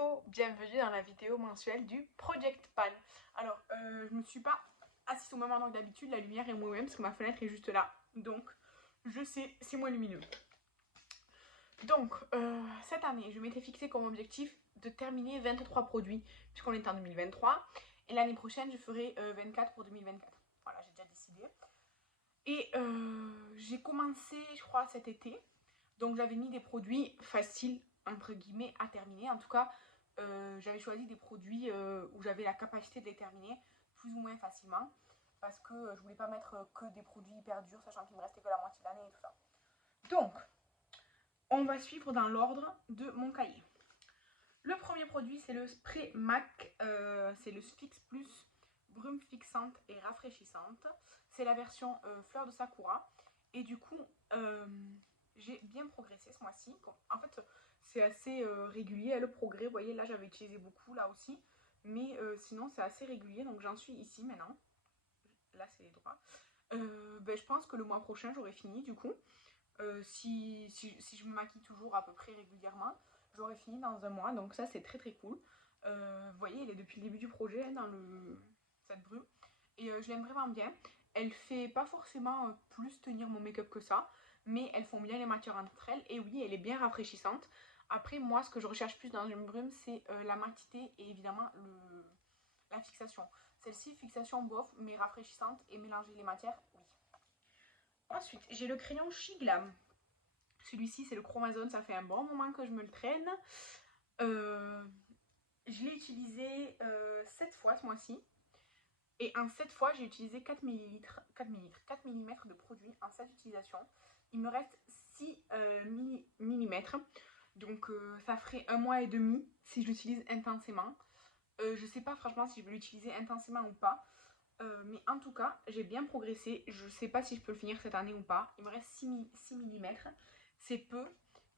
Coucou, bienvenue dans la vidéo mensuelle du Project Pan. Alors, je ne suis pas assise au même endroit que d'habitude, la lumière est moins même parce que ma fenêtre est juste là. Donc, je sais, c'est moins lumineux. Donc, cette année, je m'étais fixé comme objectif de terminer 23 produits puisqu'on est en 2023. Et l'année prochaine, je ferai 24 pour 2024. Voilà, j'ai déjà décidé. Et j'ai commencé, je crois, cet été. Donc, j'avais mis des produits faciles, entre guillemets, à terminer. En tout cas, j'avais choisi des produits où j'avais la capacité de les terminer plus ou moins facilement. Parce que je voulais pas mettre que des produits hyper durs, sachant qu'il me restait que la moitié de l'année et tout ça. Donc, on va suivre dans l'ordre de mon cahier. Le premier produit, c'est le spray MAC. C'est le Fix Plus brume fixante et rafraîchissante. C'est la version fleur de sakura. Et du coup, j'ai bien progressé ce mois-ci. En fait, c'est assez régulier le progrès. Vous voyez, là, j'avais utilisé beaucoup, là aussi. Mais sinon, c'est assez régulier. Donc, j'en suis ici maintenant. Là, c'est les droits. Je pense que le mois prochain, j'aurai fini, du coup. Si je me maquille toujours à peu près régulièrement, j'aurai fini dans un mois. Donc, ça, c'est très, très cool. Vous voyez, elle est depuis le début du projet, hein, dans cette brume. Et je l'aime vraiment bien. Elle fait pas forcément plus tenir mon make-up que ça, mais elles font bien les matières entre elles. Et oui, elle est bien rafraîchissante. Après, moi, ce que je recherche plus dans une brume, c'est la matité et évidemment la fixation. Celle-ci, fixation bof, mais rafraîchissante et mélanger les matières, oui. Ensuite, j'ai le crayon Shiglam. Celui-ci, c'est le Chromazone, ça fait un bon moment que je me le traîne. Je l'ai utilisé 7 fois ce mois-ci. Et en 7 fois, j'ai utilisé 4 mm de produit en 7 utilisations. Il me reste 6 mm. Donc ça ferait un mois et demi si je l'utilise intensément. Je sais pas franchement si je vais l'utiliser intensément ou pas. Mais en tout cas, j'ai bien progressé. Je sais pas si je peux le finir cette année ou pas. Il me reste 6 mm. C'est peu,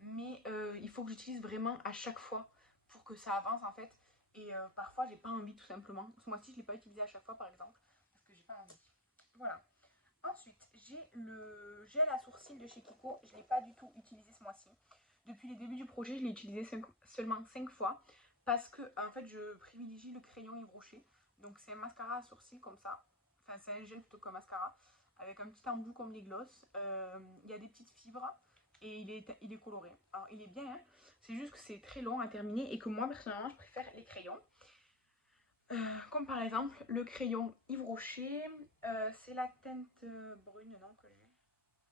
mais il faut que j'utilise vraiment à chaque fois pour que ça avance en fait. Et parfois, j'ai pas envie tout simplement. Ce mois-ci, je l'ai pas utilisé à chaque fois par exemple, parce que j'ai pas envie. Voilà. Ensuite, j'ai le gel à sourcils de chez Kiko. Je l'ai pas du tout utilisé ce mois-ci. Depuis les débuts du projet, je l'ai utilisé seulement 5 fois parce que en fait, je privilégie le crayon Yves Rocher. Donc c'est un mascara à sourcils comme ça. Enfin, c'est un gel plutôt qu'un mascara. Avec un petit embout comme les gloss. Il y a des petites fibres. Et il est coloré. Alors il est bien, hein. C'est juste que c'est très long à terminer. Et que moi, personnellement, je préfère les crayons. Comme par exemple le crayon Yves Rocher. C'est la teinte brune, non, que j'ai.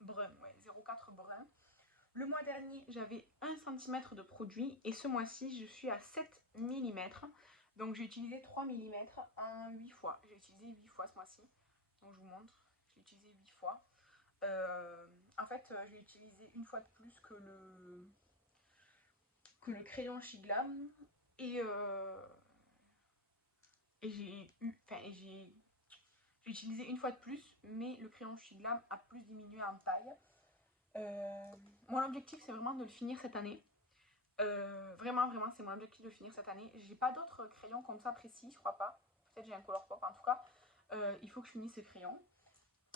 Brun, ouais, 04 brun. Le mois dernier, j'avais 1 cm de produit et ce mois-ci, je suis à 7 mm. Donc j'ai utilisé 3 mm en 8 fois. J'ai utilisé 8 fois ce mois-ci. Donc je vous montre, j'ai utilisé 8 fois. En fait, j'ai utilisé une fois de plus que le crayon Shiglam. Et, j'ai utilisé une fois de plus, mais le crayon Shiglam a plus diminué en taille. Mon objectif, c'est vraiment de le finir cette année. Vraiment, c'est mon objectif de le finir cette année. J'ai pas d'autres crayons comme ça précis, je crois pas. Peut-être j'ai un color pop, en tout cas. Il faut que je finisse ce crayon.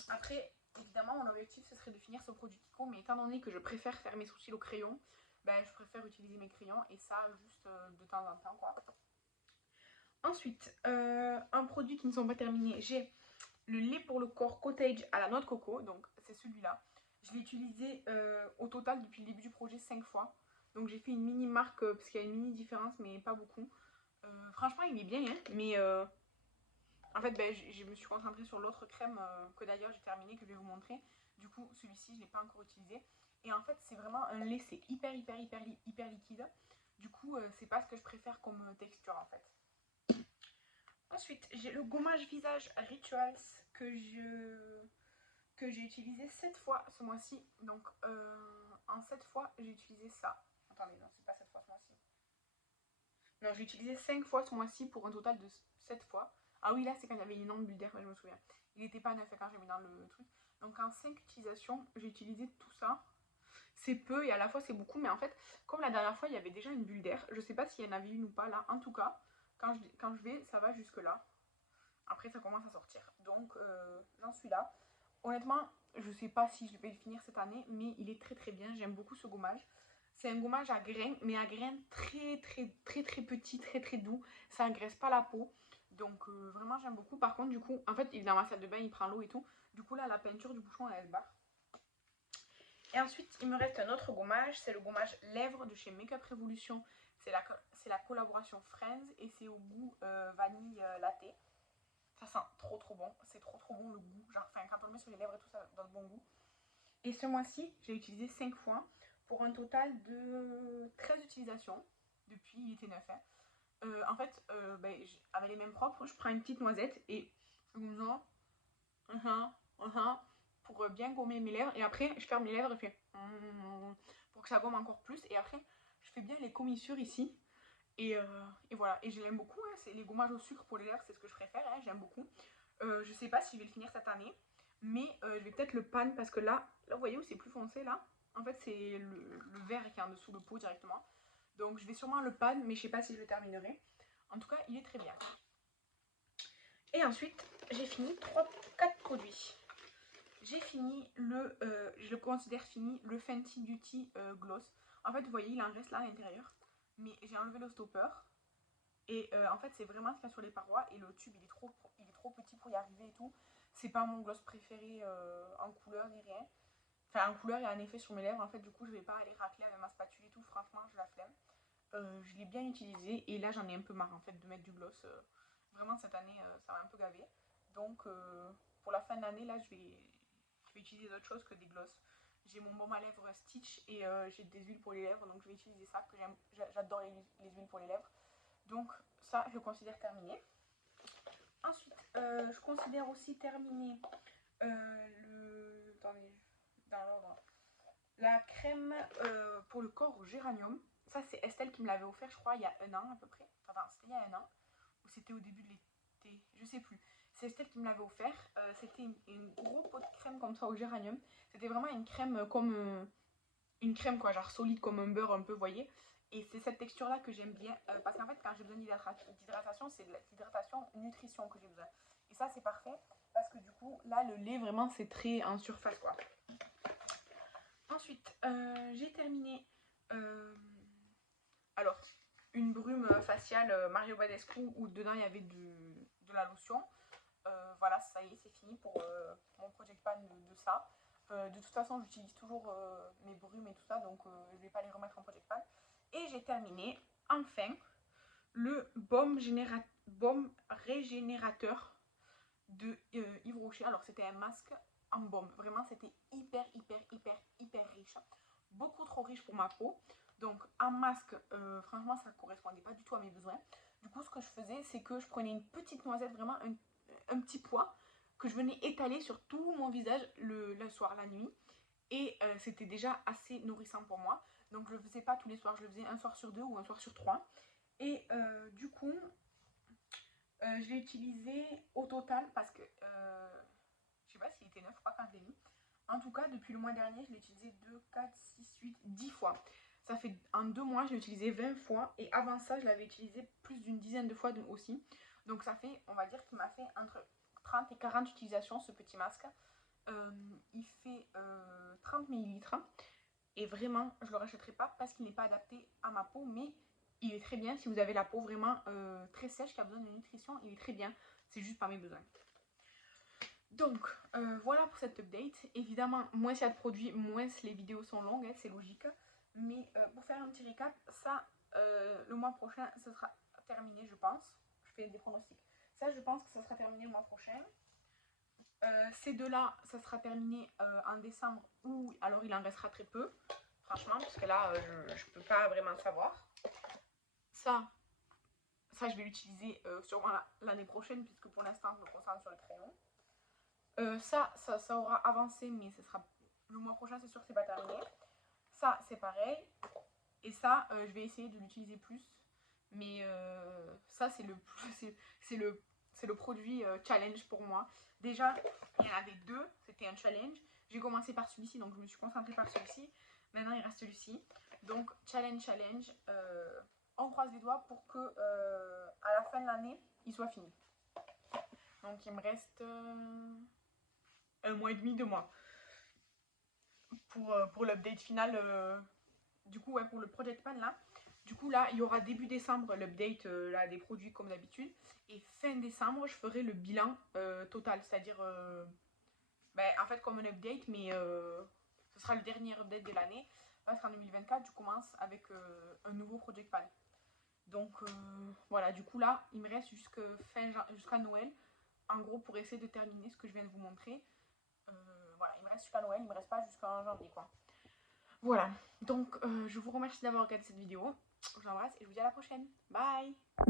Après, évidemment, mon objectif, ce serait de finir ce produit Kiko, mais étant donné que je préfère faire mes sourcils au crayon, je préfère utiliser mes crayons, et ça, juste de temps en temps, quoi. Ensuite, un produit qui ne sont pas terminés, j'ai le lait pour le corps Cottage à la noix de coco, donc c'est celui-là. Je l'ai utilisé au total depuis le début du projet 5 fois. Donc j'ai fait une mini marque parce qu'il y a une mini différence, mais pas beaucoup. Franchement, il est bien, hein, mais en fait, je me suis concentrée sur l'autre crème que d'ailleurs j'ai terminé, que je vais vous montrer. Du coup, celui-ci, je ne l'ai pas encore utilisé. Et en fait, c'est vraiment un lait, c'est hyper liquide. Du coup, c'est pas ce que je préfère comme texture en fait. Ensuite, j'ai le gommage visage Rituals que j'ai utilisé 7 fois ce mois-ci. Donc, en 7 fois, j'ai utilisé ça. Attendez, non, c'est pas 7 fois ce mois-ci. Non, j'ai utilisé 5 fois ce mois-ci pour un total de 7 fois. Ah oui, là, c'est quand il y avait une énorme bulle d'air, je me souviens. Il n'était pas neuf quand j'ai mis dans le truc. Donc, en 5 utilisations, j'ai utilisé tout ça. C'est peu et à la fois c'est beaucoup, mais en fait, comme la dernière fois, il y avait déjà une bulle d'air. Je sais pas s'il y en avait une ou pas là. En tout cas, quand je vais, ça va jusque là. Après, ça commence à sortir. Donc, dans celui-là, honnêtement, je sais pas si je vais le finir cette année, mais il est très bien. J'aime beaucoup ce gommage. C'est un gommage à grains, mais à grains très petits, très doux. Ça agresse pas la peau. Donc vraiment j'aime beaucoup. Par contre du coup, en fait il est dans ma salle de bain, il prend l'eau et tout. Du coup là la peinture du bouchon elle se barre. Et ensuite il me reste un autre gommage, c'est le gommage lèvres de chez Makeup Revolution. C'est la collaboration Friends et c'est au goût vanille latte. Ça sent trop bon, c'est trop bon le goût. Genre enfin quand on le met sur les lèvres et tout ça donne bon goût. Et ce mois-ci je l'ai utilisé 5 fois pour un total de 13 utilisations. Depuis il était neuf. Hein. En fait, avec les mêmes propres, je prends une petite noisette et pour bien gommer mes lèvres. Et après, je ferme les lèvres et je fais pour que ça gomme encore plus. Et après, je fais bien les commissures ici. Et voilà. Et je l'aime beaucoup. Hein. C'est les gommages au sucre pour les lèvres, c'est ce que je préfère. Hein. J'aime beaucoup. Je sais pas si je vais le finir cette année. Mais je vais peut-être le pan parce que là, vous voyez où c'est plus foncé là. En fait, c'est le vert qui est en dessous de peau directement. Donc je vais sûrement le pan, mais je sais pas si je le terminerai. En tout cas, il est très bien. Et ensuite, j'ai fini 4 produits. J'ai fini je le considère fini, le Fenty Beauty Gloss. En fait, vous voyez, il en reste là à l'intérieur. Mais j'ai enlevé le stopper. Et en fait, c'est vraiment ce qu'il y a sur les parois. Et le tube, il est trop petit pour y arriver et tout. C'est pas mon gloss préféré en couleur ni rien. Enfin, en couleur, il y a un effet sur mes lèvres. En fait, du coup, je vais pas aller racler avec ma spatule et tout. Franchement, je la flemme. Je l'ai bien utilisé. Et là, j'en ai un peu marre, en fait, de mettre du gloss. Vraiment, cette année, ça m'a un peu gavé. Donc, pour la fin de l'année, là, je vais utiliser d'autres choses que des gloss. J'ai mon baume à lèvres Stitch et j'ai des huiles pour les lèvres. Donc, je vais utiliser ça, que j'adore les huiles pour les lèvres. Donc, ça, je considère terminé. Ensuite, je considère aussi terminé attendez, dans l'ordre. La crème pour le corps au géranium. Ça, c'est Estelle qui me l'avait offert, je crois, il y a un an à peu près. Enfin, c'était il y a un an. Ou c'était au début de l'été. Je sais plus. C'est Estelle qui me l'avait offert. C'était une gros pot de crème comme ça au géranium. C'était vraiment une crème comme... une crème quoi, genre solide comme un beurre un peu, vous voyez. Et c'est cette texture là que j'aime bien parce qu'en fait quand j'ai besoin d'hydratation, c'est de l'hydratation nutrition que j'ai besoin. Et ça c'est parfait parce que du coup là le lait vraiment c'est très en surface quoi. Ensuite j'ai terminé alors une brume faciale Mario Badescu où dedans il y avait de la lotion. Voilà, ça y est, c'est fini pour mon Project Pan de ça. De toute façon, j'utilise toujours mes brumes et tout ça, donc je ne vais pas les remettre en Project Pan. Et j'ai terminé, enfin, le baume régénérateur de Yves Rocher. Alors, c'était un masque en baume. Vraiment, c'était hyper riche. Beaucoup trop riche pour ma peau. Donc, en masque, franchement, ça ne correspondait pas du tout à mes besoins. Du coup, ce que je faisais, c'est que je prenais une petite noisette, vraiment un petit pois, que je venais étaler sur tout mon visage le soir, la nuit. Et c'était déjà assez nourrissant pour moi. Donc, je ne le faisais pas tous les soirs. Je le faisais un soir sur 2 ou un soir sur 3. Et du coup, je l'ai utilisé au total parce que je sais pas s'il était neuf ou pas quand je l'ai mis. En tout cas, depuis le mois dernier, je l'ai utilisé 2, 4, 6, 8, 10 fois. Ça fait en 2 mois, je l'ai utilisé 20 fois. Et avant ça, je l'avais utilisé plus d'une dizaine de fois aussi. Donc ça fait, on va dire qu'il m'a fait entre 30 et 40 utilisations ce petit masque. Il fait 30 ml. Et vraiment, je ne le rachèterai pas parce qu'il n'est pas adapté à ma peau. Mais il est très bien si vous avez la peau vraiment très sèche qui a besoin de nutrition. Il est très bien. C'est juste pas mes besoins. Donc voilà pour cette update. Évidemment, moins il y a de produits, moins les vidéos sont longues, hein, c'est logique. Mais pour faire un petit récap, ça, le mois prochain, ce sera terminé, je pense. Je fais des pronostics. Ça, je pense que ça sera terminé le mois prochain. Ces deux-là, ça sera terminé en décembre ou alors il en restera très peu. Franchement, parce que là, je ne peux pas vraiment savoir. Ça je vais l'utiliser sûrement l'année prochaine puisque pour l'instant, je me concentre sur le crayon. Ça aura avancé, mais ce sera le mois prochain, c'est sûr que c'est pas terminé. Ça, c'est pareil. Et ça, je vais essayer de l'utiliser plus. Mais ça, c'est le produit challenge pour moi. Déjà, il y en avait 2, c'était un challenge. J'ai commencé par celui-ci, donc je me suis concentrée par celui-ci. Maintenant, il reste celui-ci. Donc, challenge. On croise les doigts pour que à la fin de l'année, il soit fini. Donc, il me reste... un mois et demi, 2 mois pour l'update final du coup, ouais, pour le Project Pan là, du coup là, il y aura début décembre l'update là, des produits comme d'habitude. Et fin décembre, je ferai le bilan total, c'est-à-dire ben, en fait comme un update, mais ce sera le dernier update de l'année. Parce qu'en 2024, je commence avec un nouveau Project Pan. Donc voilà, du coup là, il me reste jusqu'à Noël, en gros, pour essayer de terminer ce que je viens de vous montrer. Voilà, il me reste jusqu'à Noël, il me reste pas jusqu'en janvier, quoi. Voilà, donc je vous remercie d'avoir regardé cette vidéo. Je vous embrasse et je vous dis à la prochaine. Bye!